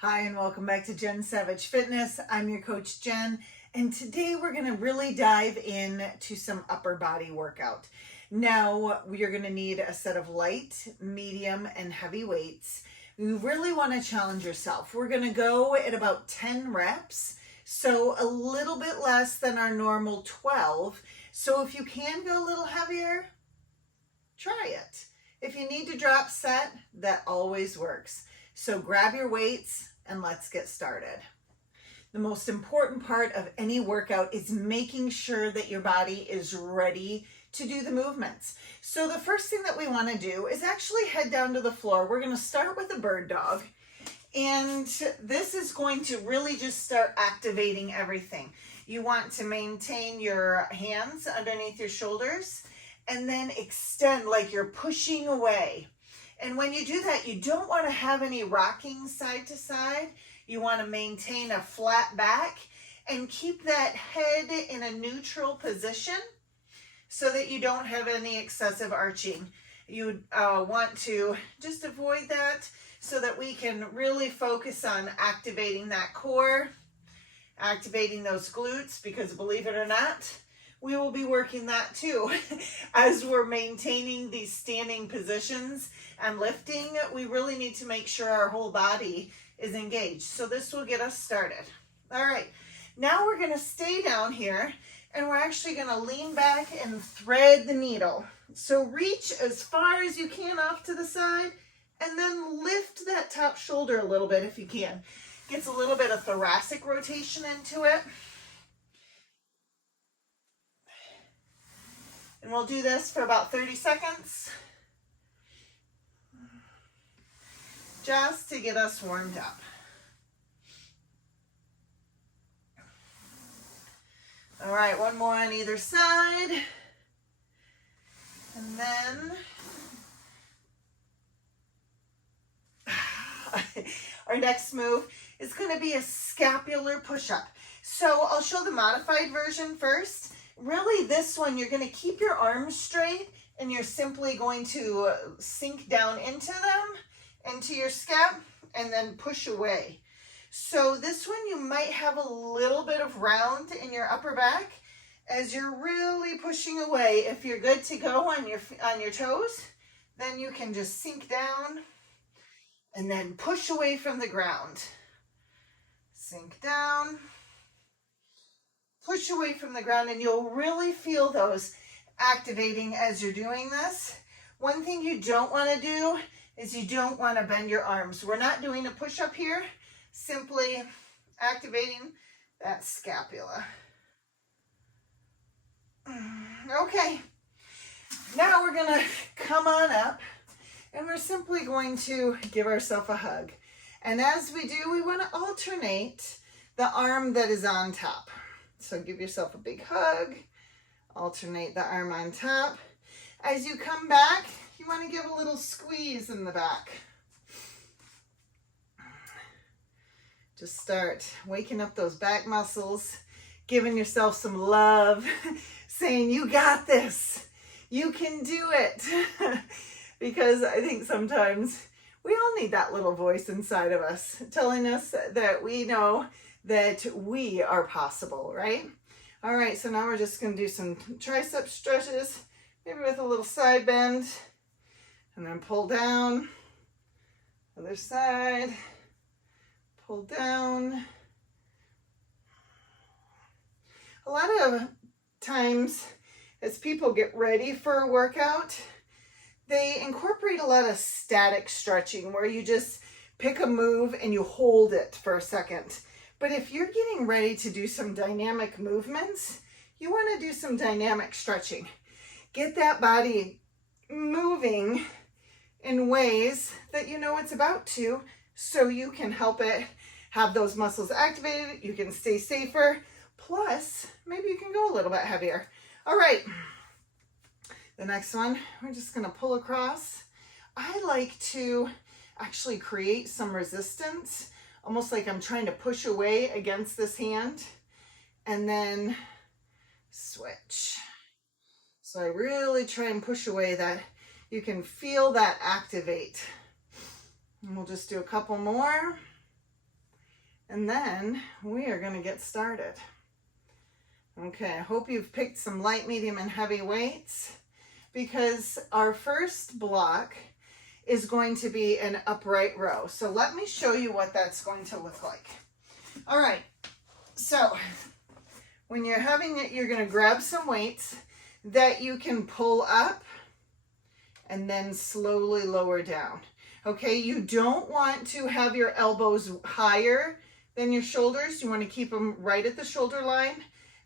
Hi, and welcome back to Jen Savage Fitness. I'm your coach, Jen, and today we're going to really dive into some upper body workout. Now, you're going to need a set of light, medium, and heavy weights. You really want to challenge yourself. We're going to go at about 10 reps, so a little bit less than our normal 12. So if you can go a little heavier, try it. If you need to drop set, that always works. So grab your weights and let's get started. The most important part of any workout is making sure that your body is ready to do the movements. So the first thing that we want to do is actually head down to the floor. We're going to start with a bird dog. And this is going to really just start activating everything. You want to maintain your hands underneath your shoulders and then extend like you're pushing away. And when you do that, you don't want to have any rocking side to side. You want to maintain a flat back and keep that head in a neutral position so that you don't have any excessive arching. You want to just avoid that so that we can really focus on activating that core, activating those glutes, because believe it or not, we will be working that too. As we're maintaining these standing positions and lifting, we really need to make sure our whole body is engaged. So this will get us started. All right, now we're gonna stay down here and we're actually gonna lean back and thread the needle. So reach as far as you can off to the side and then lift that top shoulder a little bit if you can. Gets a little bit of thoracic rotation into it. And we'll do this for about 30 seconds, just to get us warmed up. All right, one more on either side. And then our next move is going to be a scapular push-up. So I'll show the modified version first. Really, this one, you're going to keep your arms straight and you're simply going to sink down into them, into your scap, and then push away. So this one, you might have a little bit of round in your upper back as you're really pushing away. If you're good to go on your toes, then you can just sink down and then push away from the ground. Sink down, push away from the ground, and you'll really feel those activating as you're doing this. One thing you don't want to do is you don't want to bend your arms. We're not doing a push-up here, simply activating that scapula. Okay, now we're going to come on up and we're simply going to give ourselves a hug. And as we do, we want to alternate the arm that is on top. So give yourself a big hug, alternate the arm on top. As you come back, you want to give a little squeeze in the back. Just start waking up those back muscles, giving yourself some love, saying, you got this, you can do it. Because I think sometimes we all need that little voice inside of us telling us that we know that we are possible, right? All right, so now we're just going to do some tricep stretches, maybe with a little side bend, and then pull down, other side, pull down. A lot of times as people get ready for a workout, they incorporate a lot of static stretching where you just pick a move and you hold it for a second. But if you're getting ready to do some dynamic movements, you want to do some dynamic stretching. Get that body moving in ways that you know it's about to, so you can help it have those muscles activated, you can stay safer, plus maybe you can go a little bit heavier. All right, the next one, we're just going to pull across. I like to actually create some resistance, almost like I'm trying to push away against this hand, and then switch. So I really try and push away that. You can feel that activate. And we'll just do a couple more. And then we are going to get started. Okay, I hope you've picked some light, medium, and heavy weights, because our first block is going to be an upright row. So let me show you what that's going to look like. All right, so when you're having it, you're going to grab some weights that you can pull up and then slowly lower down. Okay, you don't want to have your elbows higher than your shoulders. You want to keep them right at the shoulder line,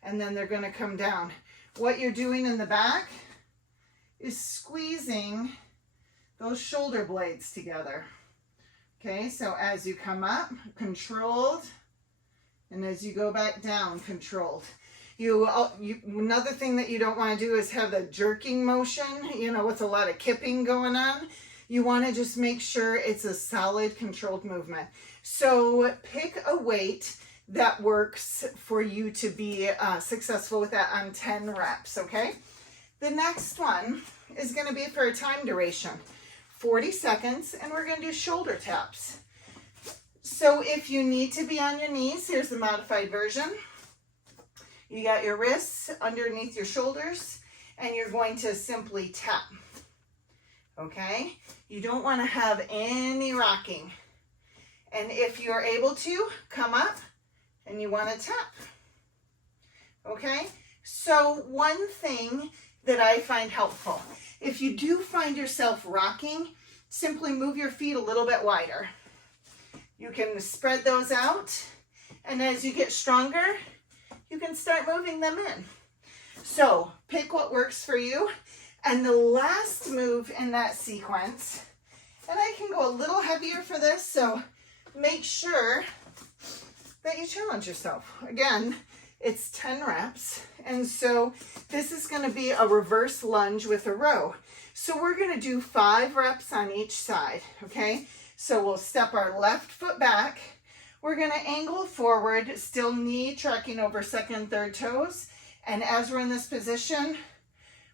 and then they're going to come down. What you're doing in the back is squeezing those shoulder blades together. Okay, so as you come up, controlled, and as you go back down, controlled. Another thing that you don't want to do is have the jerking motion, you know, with a lot of kipping going on. You want to just make sure it's a solid, controlled movement. So pick a weight that works for you to be successful with that on 10 reps, okay? The next one is going to be for a time duration, 40 seconds, and we're going to do shoulder taps. So if you need to be on your knees, here's the modified version. You got your wrists underneath your shoulders, and you're going to simply tap, okay? You don't want to have any rocking. And if you're able to, come up and you want to tap, okay? So one thing that I find helpful, if you do find yourself rocking, simply move your feet a little bit wider. You can spread those out, and as you get stronger, you can start moving them in. So pick what works for you. And the last move in that sequence, and I can go a little heavier for this, so make sure that you challenge yourself. Again, it's 10 reps, and so this is going to be a reverse lunge with a row. So we're going to do 5 reps on each side, okay? So we'll step our left foot back. We're going to angle forward, still knee tracking over second, third toes. And as we're in this position,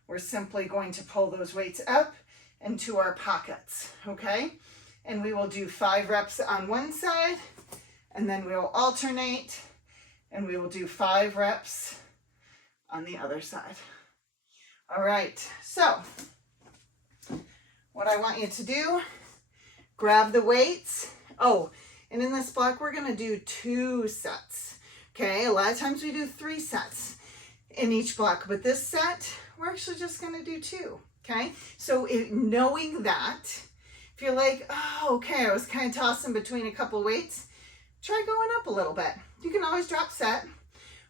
we're simply going to pull those weights up into our pockets, okay? And we will do 5 reps on one side, and then we'll alternate, and we will do 5 reps on the other side. All right, so what I want you to do, grab the weights. Oh, and in this block, we're going to do 2 sets, okay? A lot of times we do 3 sets in each block, but this set, we're actually just going to do 2, okay? So knowing that, if you're like, oh, okay, I was kind of tossing between a couple weights, try going up a little bit. You can always drop set,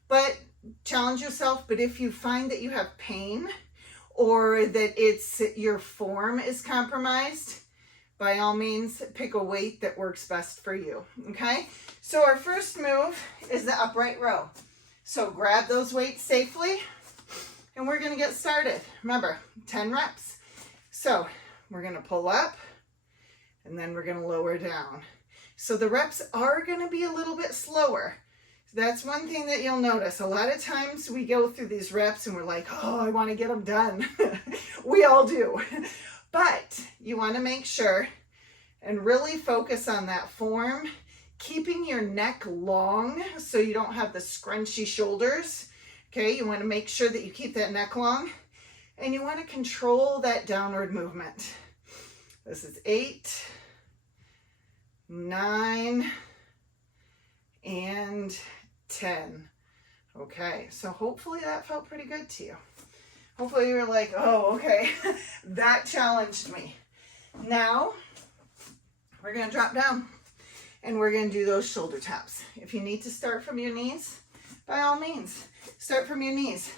but challenge yourself. But if you find that you have pain or that your form is compromised, by all means, pick a weight that works best for you, okay? So our first move is the upright row. So grab those weights safely, and we're gonna get started. Remember, 10 reps. So we're gonna pull up, and then we're gonna lower down. So the reps are gonna be a little bit slower. That's one thing that you'll notice. A lot of times we go through these reps and we're like, oh, I wanna get them done. We all do. But you want to make sure and really focus on that form, keeping your neck long so you don't have the scrunchy shoulders. Okay, you want to make sure that you keep that neck long, and you want to control that downward movement. This is 8, 9, and 10. Okay, so hopefully that felt pretty good to you. Hopefully you were like, oh, okay, that challenged me. Now, we're going to drop down, and we're going to do those shoulder taps. If you need to start from your knees, by all means, start from your knees.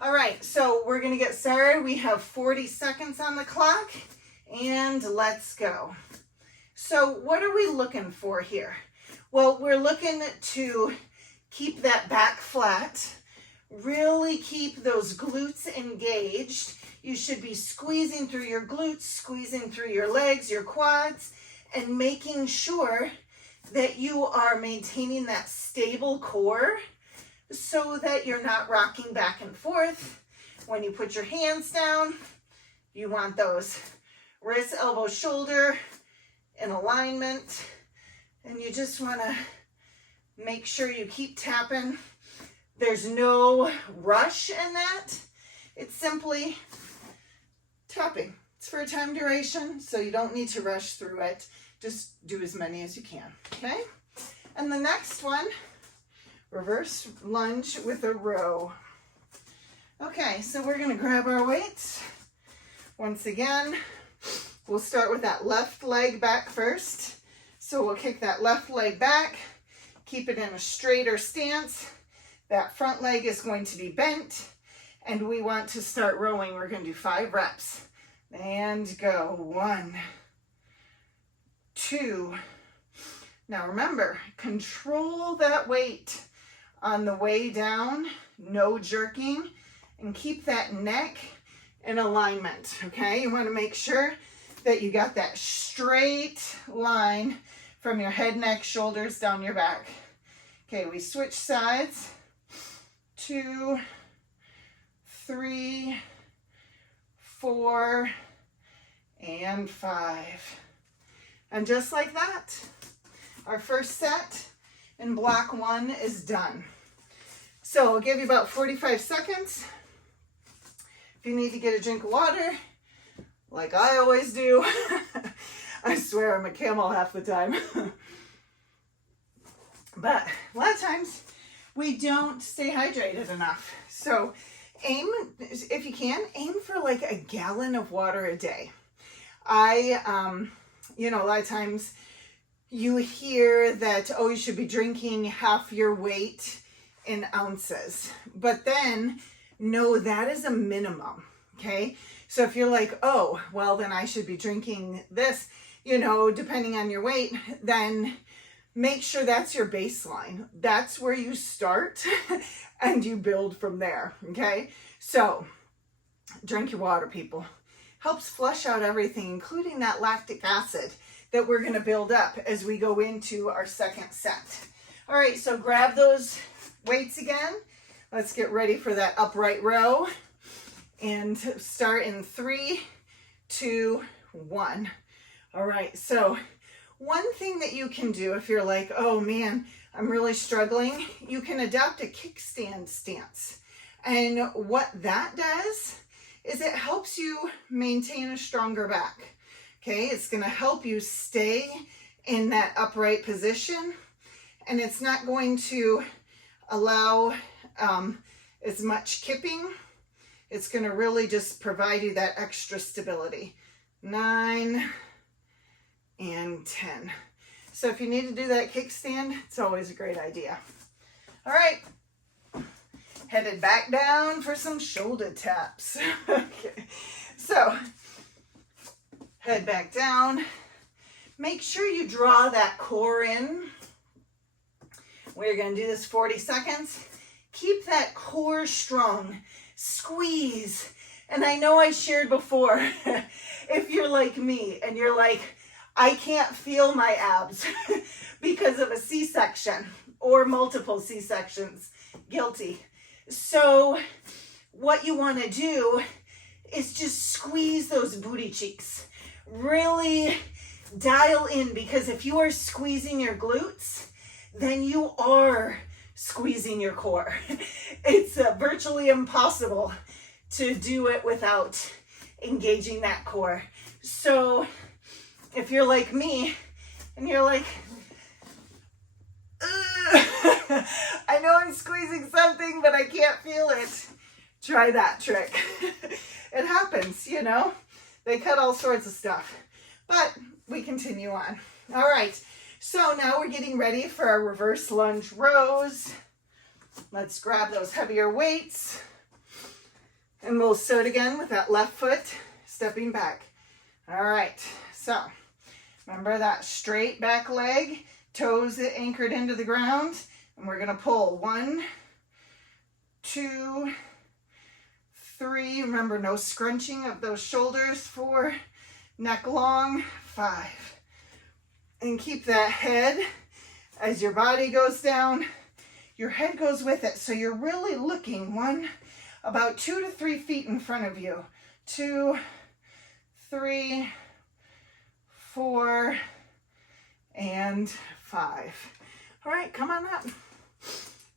All right, so we're going to get started. We have 40 seconds on the clock, and let's go. So what are we looking for here? Well, we're looking to keep that back flat. Really keep those glutes engaged. You should be squeezing through your glutes, squeezing through your legs, your quads, and making sure that you are maintaining that stable core so that you're not rocking back and forth. When you put your hands down, you want those wrist, elbow, shoulder in alignment, and you just want to Make sure you keep tapping. There's no rush in that. It's simply tapping. It's for a time duration, so you don't need to rush through it. Just do as many as you can, okay? And the next one, reverse lunge with a row. Okay, so we're gonna grab our weights. Once again, we'll start with that left leg back first. So we'll kick that left leg back, keep it in a straighter stance. That front leg is going to be bent, and we want to start rowing. We're gonna do 5 reps. And go, 1, 2. Now remember, control that weight on the way down, no jerking, and keep that neck in alignment, okay? You wanna make sure that you got that straight line from your head, neck, shoulders, down your back. Okay, we switch sides. 2, 3, 4, and 5. And just like that, our first set in block 1 is done. So I'll give you about 45 seconds. If you need to get a drink of water, like I always do, I swear I'm a camel half the time. But a lot of times we don't stay hydrated enough. So aim, if you can, aim for like a gallon of water a day. You know, a lot of times you hear that, oh, you should be drinking half your weight in ounces. But then, no, that is a minimum, okay? So if you're like, oh, well, then I should be drinking this, you know, depending on your weight, then make sure that's your baseline. That's where you start and you build from there, okay? So drink your water, people. Helps flush out everything, including that lactic acid that we're gonna build up as we go into our second set. All right, so grab those weights again. Let's get ready for that upright row and start in 3, 2, 1. All right, so one thing that you can do if you're like, oh man, I'm really struggling, you can adopt a kickstand stance. And what that does is it helps you maintain a stronger back. Okay, it's gonna help you stay in that upright position, and it's not going to allow as much kipping. It's gonna really just provide you that extra stability. 9 and 10. So if you need to do that kickstand, it's always a great idea. All right, headed back down for some shoulder taps. Okay, so head back down. Make sure you draw that core in. We're gonna do this 40 seconds. Keep that core strong. Squeeze. And I know I shared before, if you're like me and you're like, I can't feel my abs because of a C-section or multiple C-sections, guilty. So what you want to do is just squeeze those booty cheeks. Really dial in, because if you are squeezing your glutes, then you are squeezing your core. It's virtually impossible to do it without engaging that core. So if you're like me and you're like, I know I'm squeezing something, but I can't feel it, try that trick. It happens, you know, they cut all sorts of stuff, but we continue on. All right, so now we're getting ready for our reverse lunge rows. Let's grab those heavier weights, and we'll start again with that left foot stepping back. All right, so remember that straight back leg, toes anchored into the ground, and we're gonna pull 1, 2, 3. Remember, no scrunching of those shoulders. 4, neck long. 5. And keep that head, as your body goes down, your head goes with it. So you're really looking about 2 to 3 feet in front of you. 2, 3, 4, and 5. All right, come on up.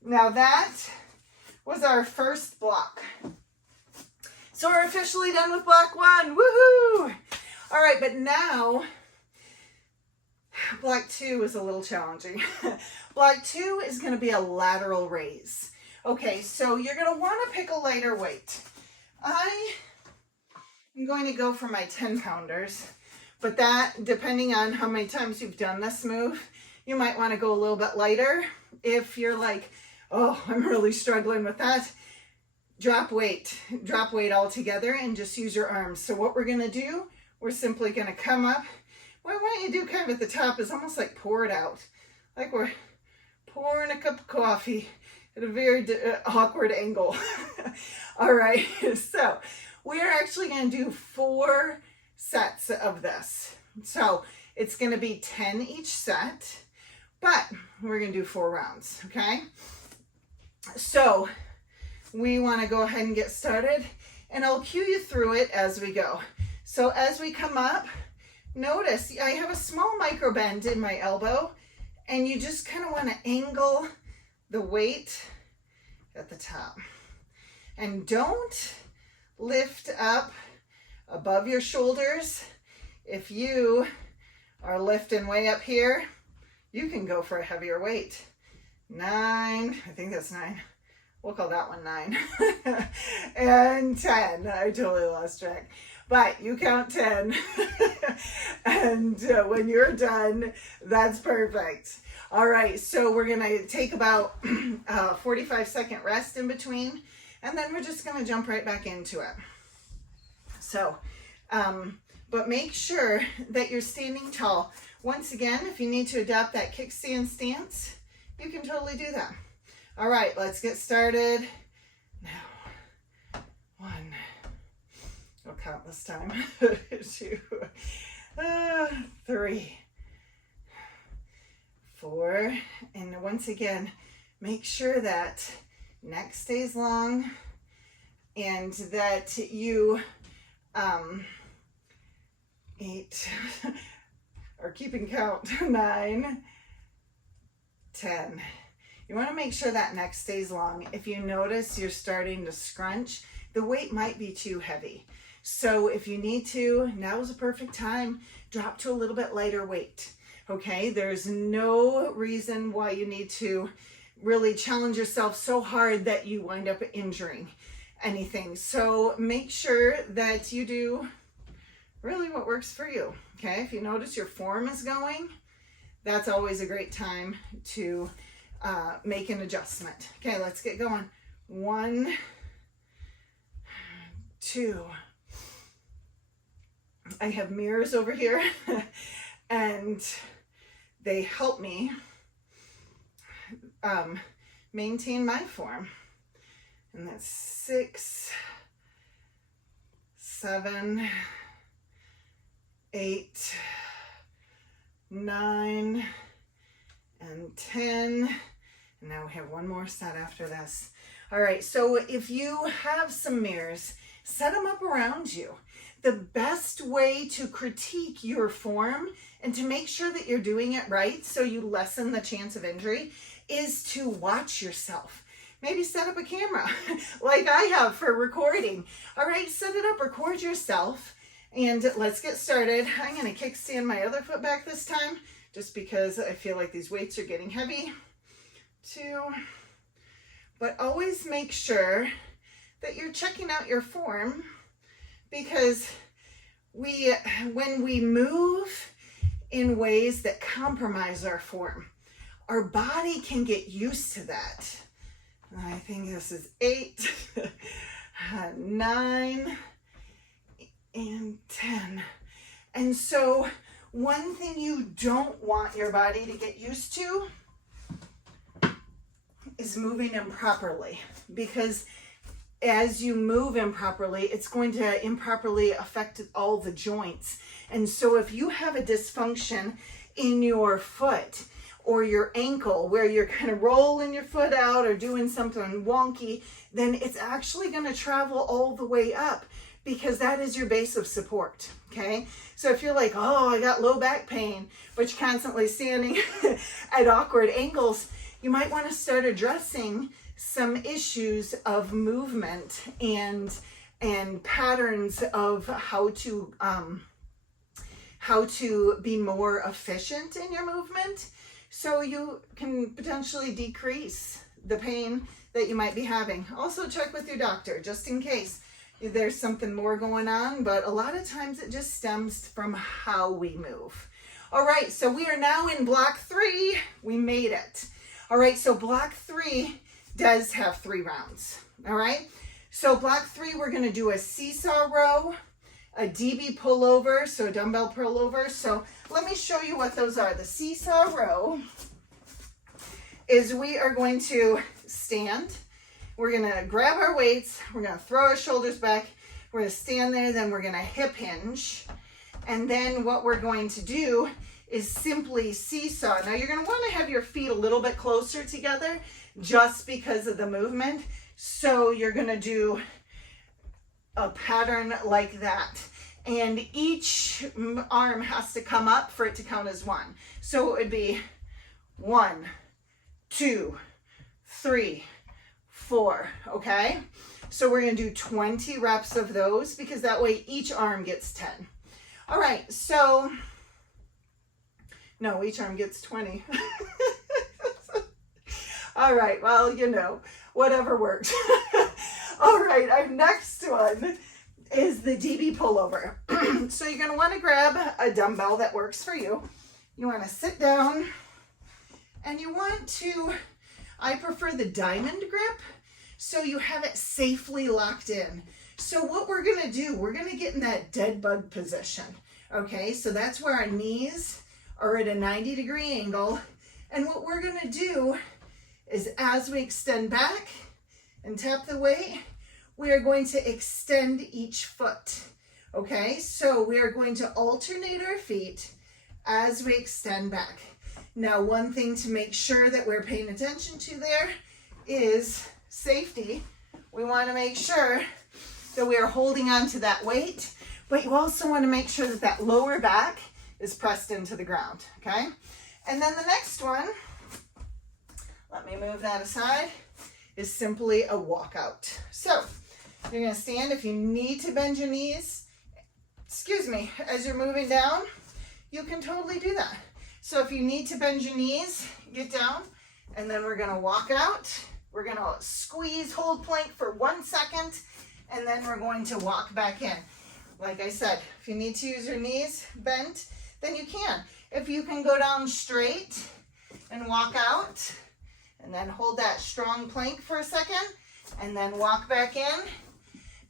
Now that was our first block. So we're officially done with block 1. Woohoo! All right, but now block 2 is a little challenging. Block 2 is going to be a lateral raise. Okay, so you're going to want to pick a lighter weight. I am going to go for my 10 pounders, but that, depending on how many times you've done this move, you might want to go a little bit lighter. If you're like, oh, I'm really struggling with that, drop weight altogether and just use your arms. So what we're going to do, we're simply going to come up. What I want you to do kind of at the top is almost like pour it out, like we're pouring a cup of coffee at a very awkward angle. All right, so we are actually going to do 4 sets of this. So it's going to be 10 each set, but we're going to do 4 rounds, okay? So we want to go ahead and get started, and I'll cue you through it as we go. So as we come up, notice I have a small micro bend in my elbow, and you just kind of want to angle the weight at the top. And don't lift up above your shoulders. If you are lifting way up here, you can go for a heavier weight. 9, I think that's 9. We'll call that one 9. And 10, I totally lost track. But you count 10. And when you're done, that's perfect. All right, so we're gonna take about a 45-second rest in between, and then we're just gonna jump right back into it. So, but make sure that you're standing tall. Once again, if you need to adopt that kickstand stance, you can totally do that. All right, let's get started now. 1, I'll count this time. 2, 3, 4, and once again, make sure that neck stays long and that you 8 are keeping count. 9, 10. You want to make sure that neck stays long. If you notice you're starting to scrunch, the weight might be too heavy. So if you need to, now is a perfect time. Drop to a little bit lighter weight. Okay, there's no reason why you need to really challenge yourself so hard that you wind up injuring anything. So make sure that you do really what works for you. Okay, if you notice your form is going, that's always a great time to make an adjustment. Okay, let's get going. 1, 2. I have mirrors over here and they help me maintain my form. And that's 6, 7, 8, 9, and 10. And now we have one more set after this. All right, so if you have some mirrors, set them up around you. The best way to critique your form and to make sure that you're doing it right so you lessen the chance of injury is to watch yourself. Maybe set up a camera like I have for recording. All right, set it up, record yourself, and let's get started. I'm gonna kickstand my other foot back this time just because I feel like these weights are getting heavy. 2, but always make sure that you're checking out your form, because when we move in ways that compromise our form, our body can get used to that. I think this is 8, 9, and 10. And so one thing you don't want your body to get used to is moving improperly, because as you move improperly, it's going to improperly affect all the joints. And so if you have a dysfunction in your foot or your ankle where you're kind of rolling your foot out or doing something wonky, then it's actually going to travel all the way up because that is your base of support, okay? So if you're like, oh, I got low back pain, but you're constantly standing at awkward angles, you might want to start addressing some issues of movement and patterns of how to be more efficient in your movement, so you can potentially decrease the pain that you might be having. Also check with your doctor just in case there's something more going on, but a lot of times it just stems from how we move. All right, so we are now in block 3. We made it. All right, so block 3 does have 3 rounds. All right, so block 3, we're going to do a seesaw row, a DB pullover, so dumbbell pullover. So let me show you what those are. The seesaw row is we are going to stand. We're going to grab our weights. We're going to throw our shoulders back. We're going to stand there. Then we're going to hip hinge. And then what we're going to do is simply seesaw. Now you're going to want to have your feet a little bit closer together just because of the movement. So you're going to do a pattern like that. And each arm has to come up for it to count as 1. So it would be 1, 2, 3, 4, okay? So we're going to do 20 reps of those because that way each arm gets 10. All right, so, no, each arm gets 20. All right, well, you know, whatever works. All right, our next one is the DB pullover. So you're going to want to grab a dumbbell that works for you. You want to sit down and you want to, I prefer the diamond grip, so you have it safely locked in. So what we're going to do, we're going to get in that dead bug position. Okay, so that's where our knees are at a 90-degree angle. And what we're going to do is as we extend back and tap the weight, we are going to extend each foot. Okay, so we are going to alternate our feet as we extend back. Now, one thing to make sure that we're paying attention to there is safety. We want to make sure that we are holding on to that weight, but you also want to make sure that that lower back is pressed into the ground, okay? And then the next one, let me move that aside, is simply a walkout. So you're going to stand. If you need to bend your knees, as you're moving down, you can totally do that. So if you need to bend your knees, get down, and then we're going to walk out. We're going to squeeze, hold plank for 1 second, and then we're going to walk back in. Like I said, if you need to use your knees bent, then you can. If you can go down straight and walk out, and then hold that strong plank for a second, and then walk back in,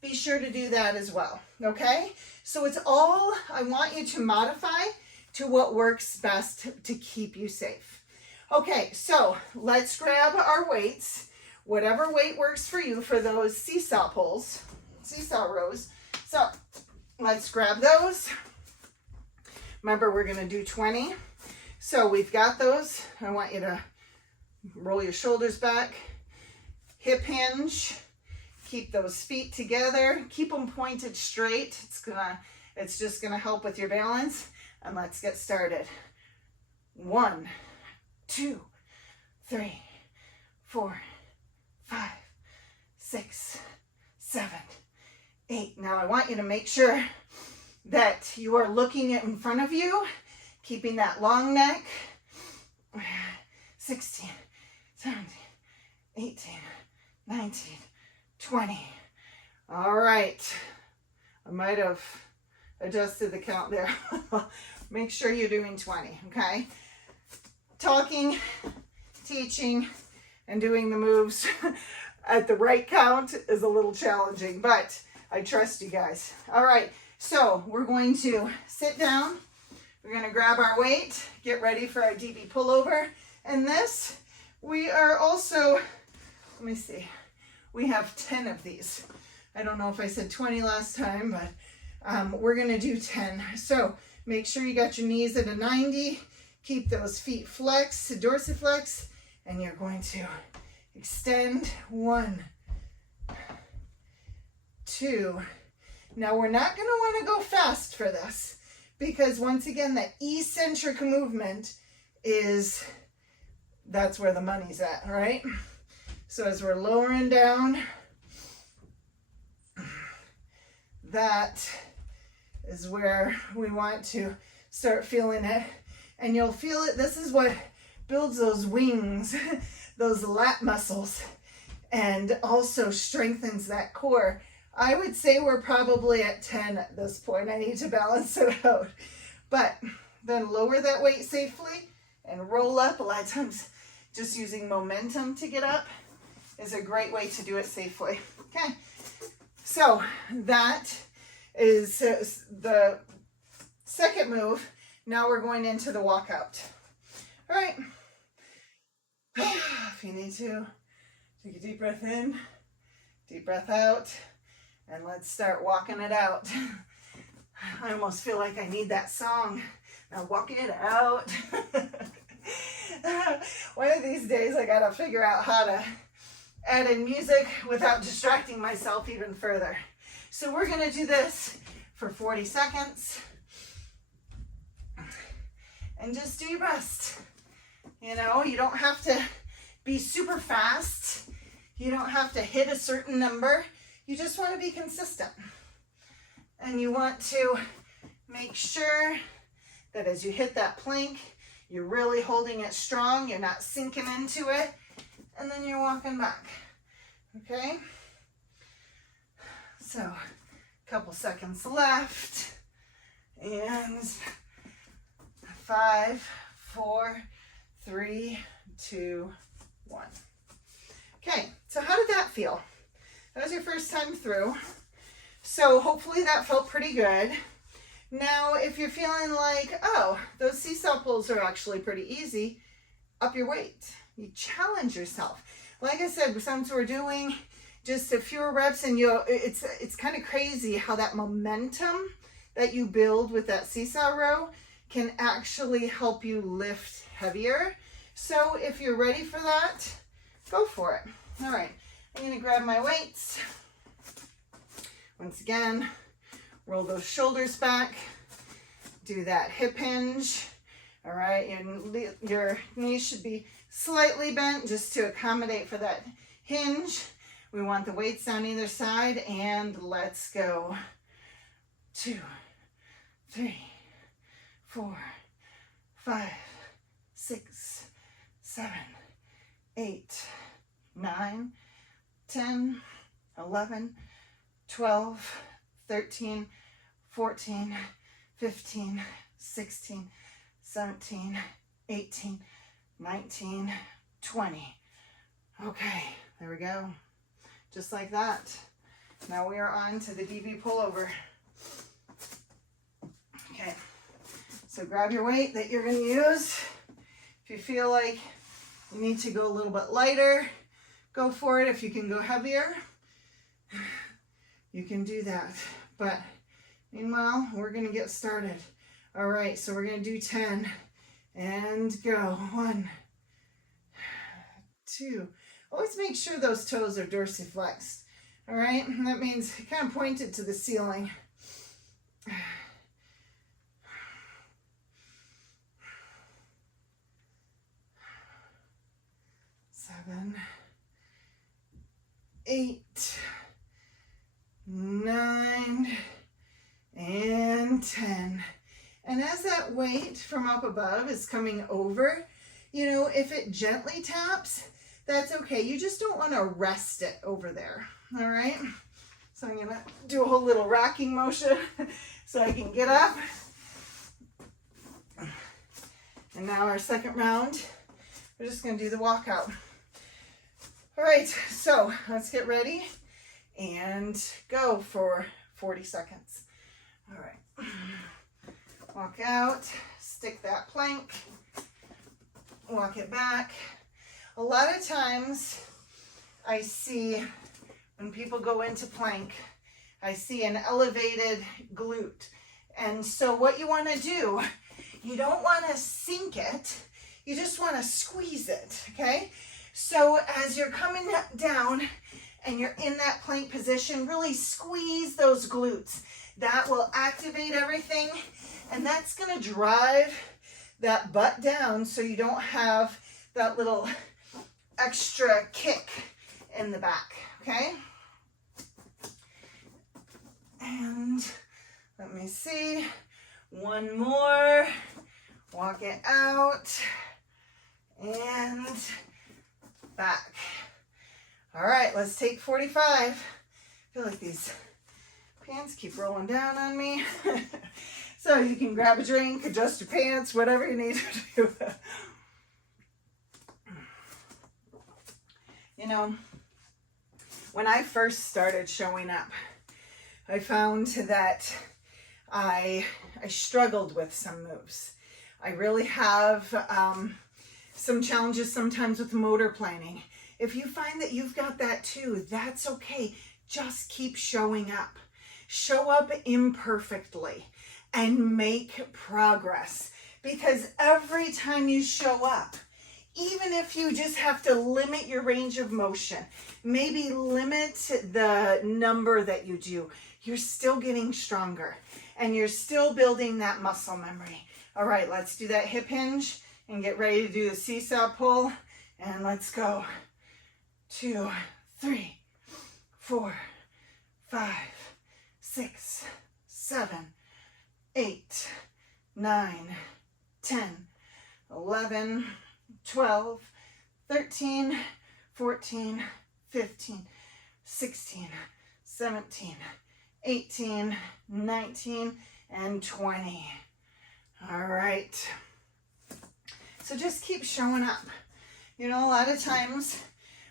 be sure to do that as well, okay? So it's all, I want you to modify to what works best to keep you safe. Okay, so let's grab our weights, whatever weight works for you for those seesaw pulls, seesaw rows. So let's grab those. Remember, we're gonna do 20. So we've got those. I want you to roll your shoulders back, hip hinge, keep those feet together, keep them pointed straight. It's just gonna help with your balance. And let's get started. 1, 2, 3, 4, 5, 6, 7, 8. Now I want you to make sure that you are looking in front of you, keeping that long neck. 16, 17, 18, 19, 20. All right. I might have adjusted the count there. Make sure you're doing 20, okay? Talking, teaching, and doing the moves at the right count is a little challenging, but I trust you guys. All right, so we're going to sit down. We're going to grab our weight, get ready for our DB pullover. And this, we are also, let me see, we have 10 of these. I don't know if I said 20 last time, but we're going to do 10. So make sure you got your knees at a 90. Keep those feet flexed, dorsiflex, and you're going to extend. 1, 2. Now we're not going to want to go fast for this because once again, the eccentric movement that's where the money's at, right? So as we're lowering down, that is where we want to start feeling it. And you'll feel it. This is what builds those wings, those lat muscles, and also strengthens that core. I would say we're probably at 10 at this point. I need to balance it out. But then lower that weight safely and roll up. A lot of times just using momentum to get up is a great way to do it safely. Okay, so that is the second move. Now we're going into the walkout. All right, if you need to, take a deep breath in, deep breath out, and let's start walking it out. I almost feel like I need that song. Now walk it out. One of these days I gotta figure out how to add in music without distracting myself even further. So we're gonna do this for 40 seconds and just do your best. You know, you don't have to be super fast. You don't have to hit a certain number. You just want to be consistent. And you want to make sure that as you hit that plank, you're really holding it strong. You're not sinking into it. And then you're walking back. Okay? So, a couple seconds left. And 5, 4, 3, 2, 1. Okay, so how did that feel? That was your first time through. So hopefully that felt pretty good. Now, if you're feeling like, oh, those seesaw pulls are actually pretty easy, up your weight. You challenge yourself. Like I said, sometimes we're doing just a fewer reps, and it's kind of crazy how that momentum that you build with that seesaw row can actually help you lift heavier. So if you're ready for that, go for it. All right, I'm gonna grab my weights. Once again, roll those shoulders back, do that hip hinge. All right, your knees should be slightly bent just to accommodate for that hinge. We want the weights on either side, and let's go. 2, 3, 4, 5, 6, 7, 8, 9, 10, 11, 12, 13, 14, 15, 16, 17, 18, 19, 20. Okay, there we go. Just like that. Now we are on to the DV pullover. Okay, so grab your weight that you're going to use. If you feel like you need to go a little bit lighter, go for it. If you can go heavier, you can do that. But meanwhile, we're going to get started. All right, so we're going to do 10 and go. 1, 2. Always make sure those toes are dorsiflexed. All right, and that means kind of point it to the ceiling. 7, 8, 9, and 10. And as that weight from up above is coming over, you know, if it gently taps, that's okay. You just don't want to rest it over there. All right. So I'm going to do a whole little rocking motion so I can get up. And now our second round, we're just going to do the walkout. All right. So let's get ready and go for 40 seconds. All right. Walk out, stick that plank, walk it back. A lot of times I see when people go into plank, I see an elevated glute. And so what you want to do, you don't want to sink it, you just want to squeeze it, okay? So as you're coming down and you're in that plank position, really squeeze those glutes. That will activate everything, and that's going to drive that butt down so you don't have that little extra kick in the back, okay? And let me see, one more, walk it out, and back. All right, let's take 45. I feel like these pants keep rolling down on me. So you can grab a drink, adjust your pants, whatever you need to do. You know, when I first started showing up, I found that I struggled with some moves. I really have some challenges sometimes with motor planning. If you find that you've got that too, that's okay. Just keep showing up. Show up imperfectly and make progress. Because every time you show up, even if you just have to limit your range of motion, maybe limit the number that you do, you're still getting stronger and you're still building that muscle memory. All right, let's do that hip hinge and get ready to do the seesaw pull. And let's go. 2, 3, 4, 5, 6, 7, 8, 9, 10, 11, 12, 13, 14, 15, 16, 17, 18, 19, and 20. All right. So just keep showing up. You know, a lot of times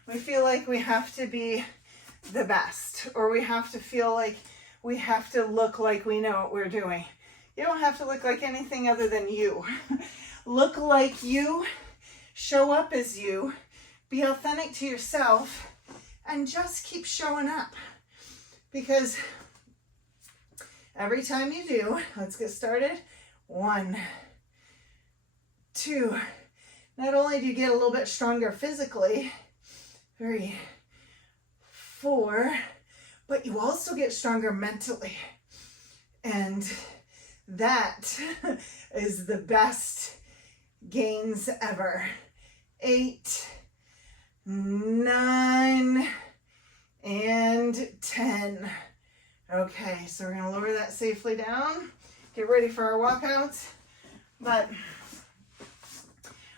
we feel like we have to be the best, or we have to feel like we have to look like we know what we're doing. You don't have to look like anything other than you. Look like you, show up as you, be authentic to yourself, and just keep showing up. Because every time you do, let's get started. 1, 2, not only do you get a little bit stronger physically, 3, 4, but you also get stronger mentally. And that is the best gains ever. 8, 9, and 10. Okay, so we're gonna lower that safely down. Get ready for our walkouts. But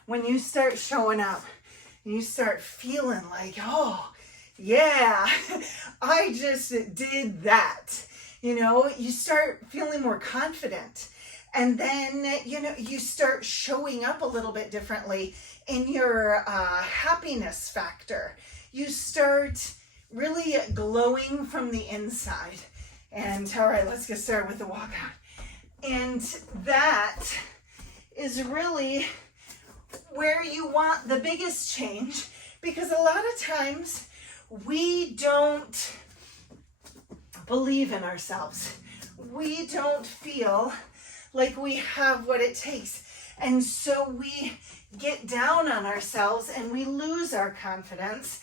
when you start showing up, you start feeling like, oh, yeah, I just did that. You know, you start feeling more confident. And then, you know, you start showing up a little bit differently in your happiness factor. You start really glowing from the inside. And all right, let's get started with the walkout. And that is really where you want the biggest change, because a lot of times we don't believe in ourselves. We don't feel like we have what it takes. And so we get down on ourselves and we lose our confidence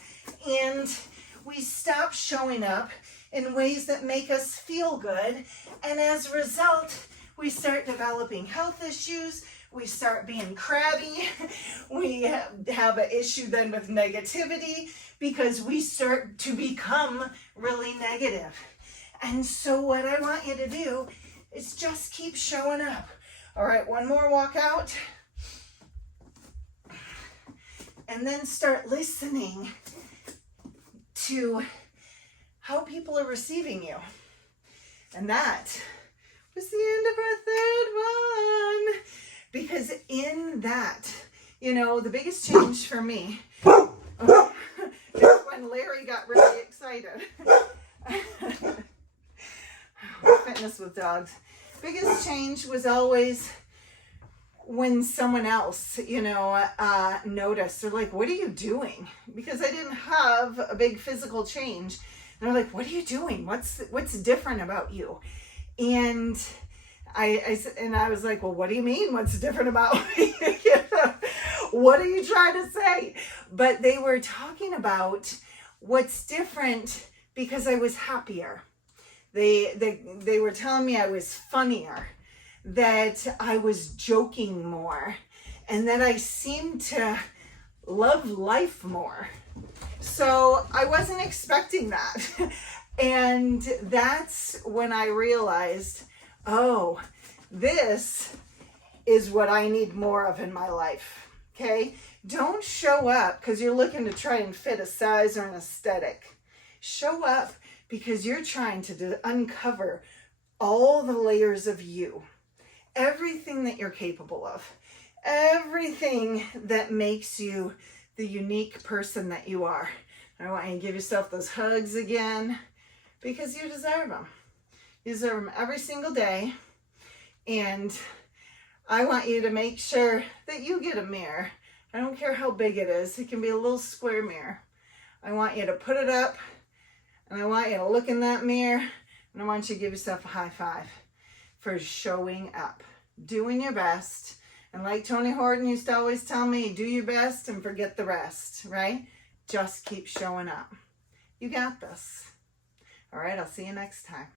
and we stop showing up in ways that make us feel good. And as a result, we start developing health issues. We start being crabby. We have an issue then with negativity because we start to become really negative. And so what I want you to do is just keep showing up. All right, one more walkout. And then start listening to how people are receiving you. And that was the end of our third one. Because in that, you know, the biggest change for me is when Larry got really excited. Fitness with dogs. Biggest change was always when someone else, you know, noticed. They're like, what are you doing? Because I didn't have a big physical change. They're like, what are you doing? What's different about you? And I was like, well, what do you mean? What's different about me? You know, what are you trying to say? But they were talking about What's different, because I was happier. They were telling me I was funnier, that I was joking more, and that I seemed to love life more. So I wasn't expecting that. And that's when I realized, oh, this is what I need more of in my life. Okay? Don't show up because you're looking to try and fit a size or an aesthetic. Show up because you're trying to uncover all the layers of you. Everything that you're capable of. Everything that makes you the unique person that you are. I want you to give yourself those hugs again, because you deserve them. You deserve them every single day. And I want you to make sure that you get a mirror. I don't care how big it is. It can be a little square mirror. I want you to put it up, and I want you to look in that mirror, and I want you to give yourself a high five for showing up, doing your best. And like Tony Horton used to always tell me, do your best and forget the rest, right? Just keep showing up. You got this. All right, I'll see you next time.